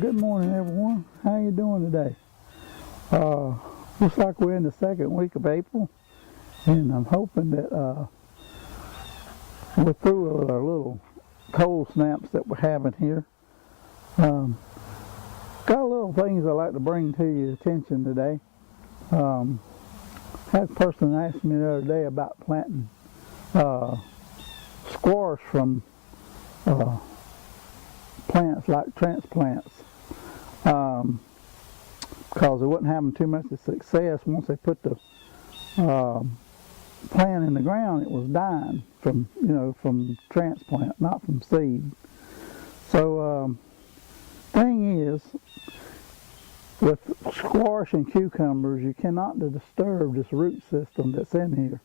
Good morning, everyone. How you doing today? Looks like we're in the second week of April, and I'm hoping that we're through our little cold snaps that we're having here. Got a little things I'd like to bring to your attention today. Had a person ask me the other day about planting squash from plants like transplants, because they wasn't having too much success. Once they put the plant in the ground, it was dying from transplant, not from seed. So thing is, with squash and cucumbers, you cannot disturb this root system that's in here.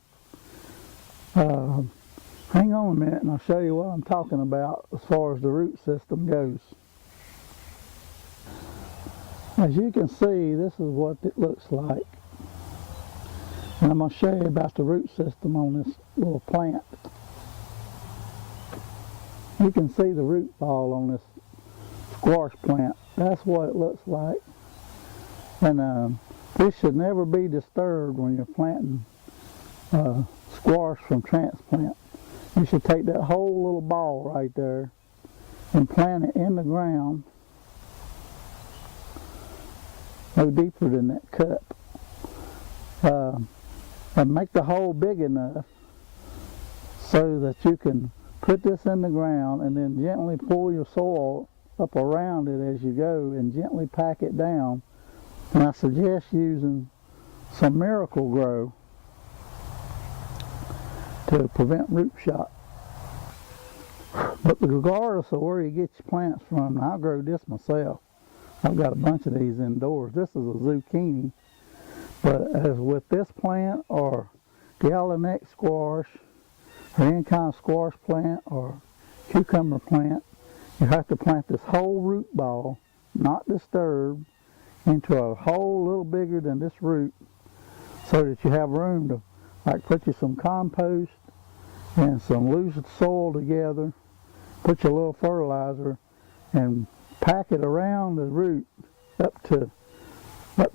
Hang on a minute and I'll show you what I'm talking about as far as the root system goes. As you can see, this is what it looks like. And I'm going to show you about the root system on this little plant. You can see the root ball on this squash plant. That's what it looks like. And this should never be disturbed when you're planting squash from transplant. You should take that whole little ball right there and plant it in the ground, no deeper than that cup, and make the hole big enough so that you can put this in the ground and then gently pull your soil up around it as you go and gently pack it down. And I suggest using some Miracle-Gro to prevent root shot. But regardless of where you get your plants from, I grow this myself. I've got a bunch of these indoors. This is a zucchini. But as with this plant or gallon-neck squash or any kind of squash plant or cucumber plant, you have to plant this whole root ball, not disturbed, into a hole a little bigger than this root so that you have room to put you some compost and some loose soil together, put your little fertilizer and pack it around the root up to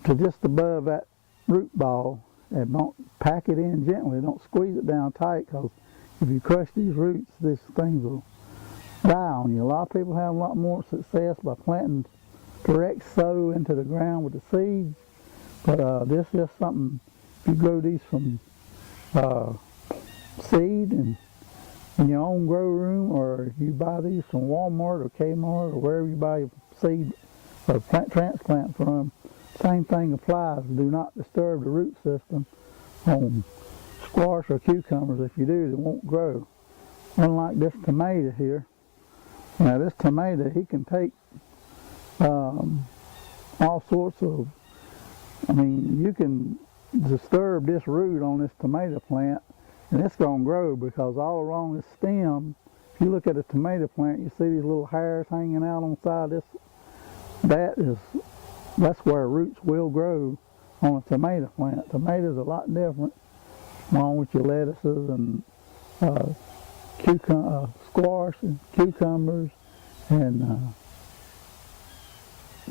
just above that root ball, and don't pack it in gently. Don't squeeze it down tight, because if you crush these roots, these things will die on you. A lot of people have a lot more success by planting direct sow into the ground with the seeds, but this is just something. If you grow these from seed and in your own grow room, or if you buy these from Walmart or Kmart or wherever you buy your seed or plant transplant from, same thing applies. Do not disturb the root system on squash or cucumbers. If you do, they won't grow. Unlike this tomato here. Now this tomato, he can take all sorts of, you can disturb this root on this tomato plant and it's going to grow, because all along this stem, if you look at a tomato plant, you see these little hairs hanging out on the side of this. That's where roots will grow on a tomato plant. Tomatoes are a lot different, along with your lettuces and squash and cucumbers, and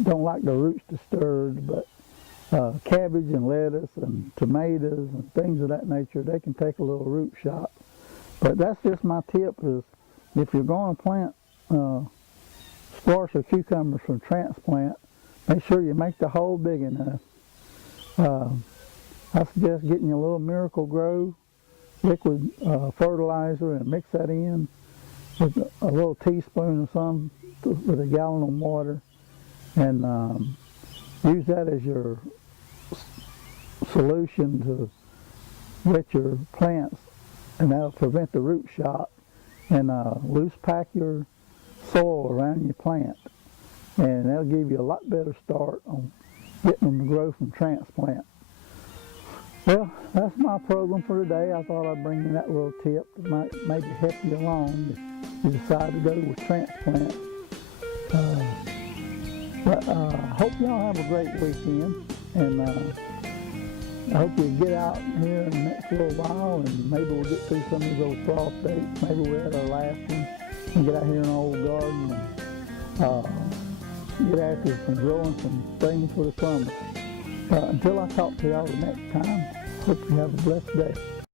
don't like the roots disturbed, but cabbage and lettuce and tomatoes and things of that nature, they can take a little root shot. But that's just my tip, is if you're going to plant squash or cucumbers from transplant, make sure you make the hole big enough. I suggest getting a little Miracle-Gro liquid fertilizer and mix that in with a little teaspoon of some with a gallon of water, and use that as your solution to wet your plants, and that'll prevent the root shot. And loose pack your soil around your plant, and that'll give you a lot better start on getting them to grow from transplant. Well, that's my program for today. I thought I'd bring you that little tip that might maybe help you along if you decide to go with transplant. But hope y'all have a great weekend, and I hope you get out here in the next little while, and maybe we'll get through some of these old frost dates. Maybe we're at our last one and get out here in our old garden and get after some growing some things for the summer. Until I talk to y'all the next time, hope you have a blessed day.